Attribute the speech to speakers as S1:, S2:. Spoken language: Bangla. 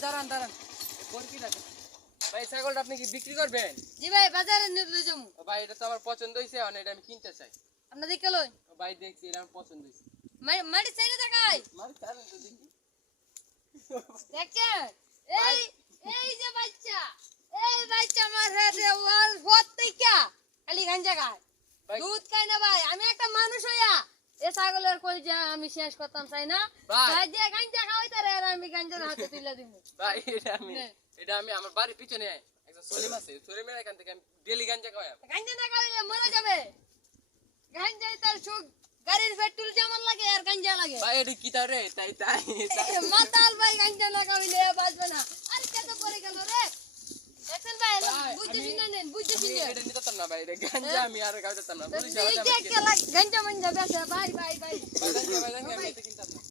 S1: দাঁড়ান দাঁড়ান
S2: কোন কি রাখেন ভাই ছাগলটা আপনি কি বিক্রি করবেন?
S1: জি ভাই বাজারে নিয়ে লই যামু
S2: ও ভাই এটা তো আমার পছন্দ হইছে আর এটা আমি কিনতে চাই।
S1: আপনি দেখে লই
S2: ও ভাই দেখছি এটা আমার পছন্দ হইছে।
S1: মাটি চাইলে দেখাই
S2: মারি চালেন তো দেখি।
S1: দেখছেন এই এই যে বাচ্চা এই বাচ্চা আমার হেডে ওয়াল হত্যা খালি গাঞ্জা খায়
S2: ভাই
S1: দুধ খায় না ভাই আমি একটা মানুষ হইয়া এ ছাগলের কলিজা আমি শেষ করতাম চাই না
S2: ভাই।
S1: ভাই যে গাঞ্জা খাওয়াইতে রে আর আমি গাঞ্জার হাতে তুলে দিব
S2: ভাই
S1: নে।
S2: এটা আমি আমার বাড়ির পিছনে একটা সলিম আছে সলিমের এখান থেকে আমি ডেলি গাঞ্জা খাওয়াই।
S1: গাঞ্জা না খাওয়াইলে মরে যাবে গাঞ্জাই তার সুখ গাড়ির পেট্রোল যেমন লাগে আর গাঞ্জা লাগে
S2: ভাই এটা কি তারে তাই তাই
S1: মাতাল ভাই গাঞ্জা না খাওয়াইলে বাঁচবে না আরে কত পরে গেল রে দেখেন ভাই
S2: ভাই,
S1: বুঝতে
S2: আমি-
S1: শুনে নেন বুঝতে
S2: আমি
S1: শুনে
S2: এটা নিতে পারতাম না ভাই এটা গাঞ্জা আমি আর খাওয়াইতাম না পুলিশ
S1: এই যে গাঞ্জা মঞ্জা বেসে ভাই ভাই ভাই
S2: ভাই গাঞ্জা আমি এটা কিনতাম না।